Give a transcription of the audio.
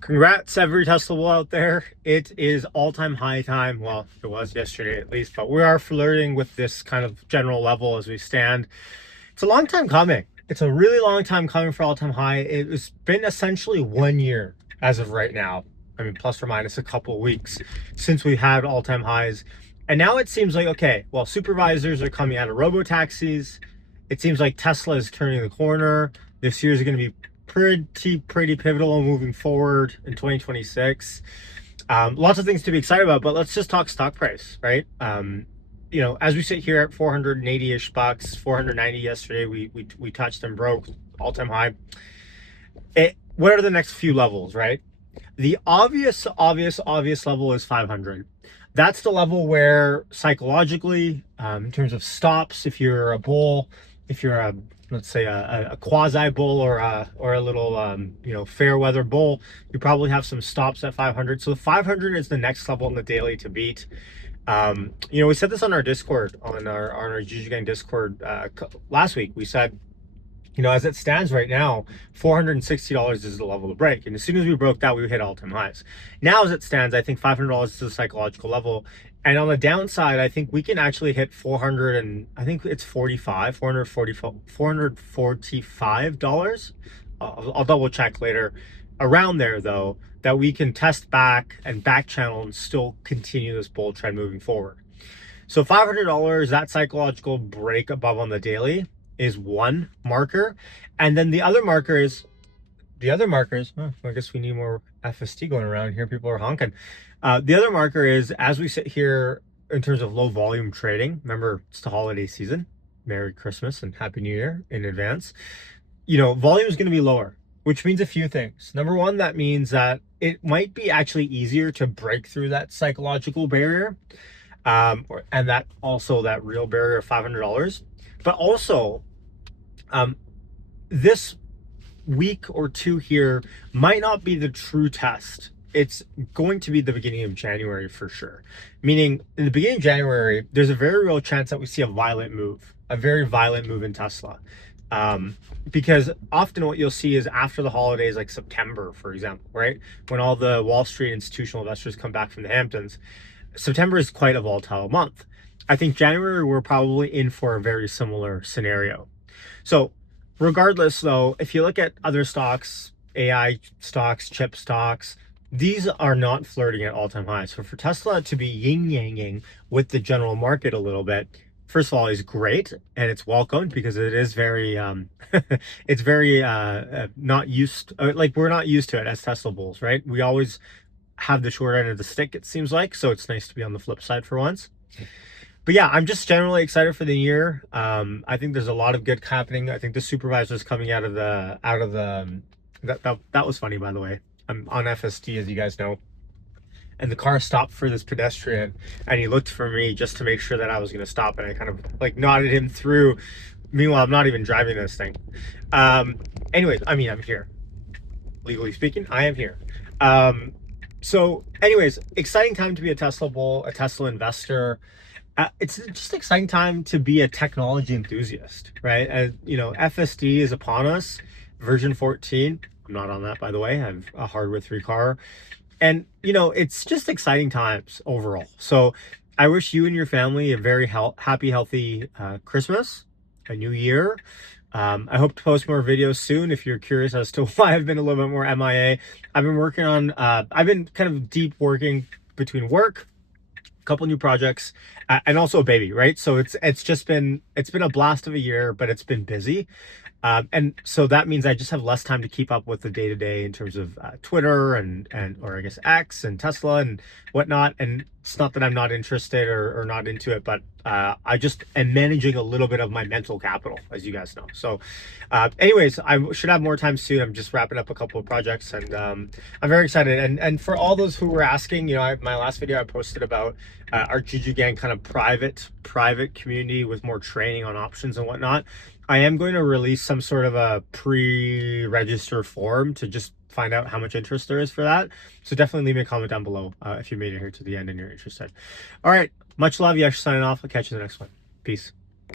Congrats, every Tesla bull out there. It is all-time high time. Well, it was yesterday at least, but we are flirting with this kind of general level as we stand. It's a long time coming. It's a really long time coming for all-time high. It's been essentially 1 year as of right now. I mean, plus or minus a couple of weeks since we had all-time highs. And now it seems like, okay, well, supervisors are coming out of robo-taxis. It seems like Tesla is turning the corner. This year is going to be pretty pivotal moving forward in 2026. Lots of things to be excited about, but let's just talk stock price, right? As we sit here at 480-ish bucks, 490 yesterday, we touched and broke all-time high. What are the next few levels, right? The obvious level is 500. That's the level where psychologically, in terms of stops, if you're a bull, if you're a, let's say a quasi bull or a little fair weather bull, you probably have some stops at 500. So the 500 is the next level in the daily to beat. We said this on our Discord, on our Juju Gang Discord last week. We said, as it stands right now, $460 is the level to break. And as soon as we broke that, we hit all-time highs. Now, as it stands, I think $500 is the psychological level. And on the downside, I think we can actually hit 400 and I think it's $445. I'll double check later. Around there, though, that we can test back and back channel and still continue this bull trend moving forward. So $500, that psychological break above on the daily is one marker. And then the other markers, I guess we need more FST going around here. People are honking. The other marker is, as we sit here in terms of low volume trading, remember it's the holiday season. Merry Christmas and Happy New Year in advance. Volume is going to be lower, which means a few things. Number one, that means that it might be actually easier to break through that psychological barrier. And that real barrier of $500. But also, this week or two here might not be the true test. It's going to be the beginning of January for sure. Meaning, in the beginning of January, there's a very real chance that we see a very violent move in Tesla. Because often what you'll see is after the holidays, like September, for example, right? When all the Wall Street institutional investors come back from the Hamptons, September is quite a volatile month. I think January, we're probably in for a very similar scenario. So regardless, though, if you look at other stocks, AI stocks, chip stocks, these are not flirting at all-time highs. So for Tesla to be yin-yanging with the general market a little bit, first of all, is great, and it's welcomed because it is very, it's very not used, like we're not used to it as Tesla bulls, right? We always have the short end of the stick, it seems like, so it's nice to be on the flip side for once. But yeah, I'm just generally excited for the year. I think there's a lot of good happening. I think the supervisor's coming out of the that was funny, by the way. I'm on FST, as you guys know, and the car stopped for this pedestrian, and he looked for me just to make sure that I was going to stop, and I kind of like nodded him through. Meanwhile, I'm not even driving this thing. Anyways, I mean, I'm here. Legally speaking, I am here. So anyways, exciting time to be a Tesla bull, a Tesla investor. It's just an exciting time to be a technology enthusiast, right? FSD is upon us, version 14. I'm not on that, by the way. I have a hardware 3 car. And, it's just exciting times overall. So I wish you and your family a very happy, healthy Christmas, a new year. I hope to post more videos soon. If you're curious as to why I've been a little bit more MIA, I've been working on, I've been kind of deep working between work, a couple new projects, and also a baby, right? So it's been a blast of a year, but it's been busy. And so that means I just have less time to keep up with the day-to-day in terms of Twitter or I guess X and Tesla and whatnot. And it's not that I'm not interested or not into it, but I just am managing a little bit of my mental capital, as you guys know. So anyways, I should have more time soon. I'm just wrapping up a couple of projects, and I'm very excited. And for all those who were asking, my last video I posted about our Juju Gang kind of private community with more training on options and whatnot. I am going to release some sort of a pre-register form to just find out how much interest there is for that. So definitely leave me a comment down below if you made it here to the end and you're interested. All right, much love. Yash signing off. I'll catch you in the next one. Peace.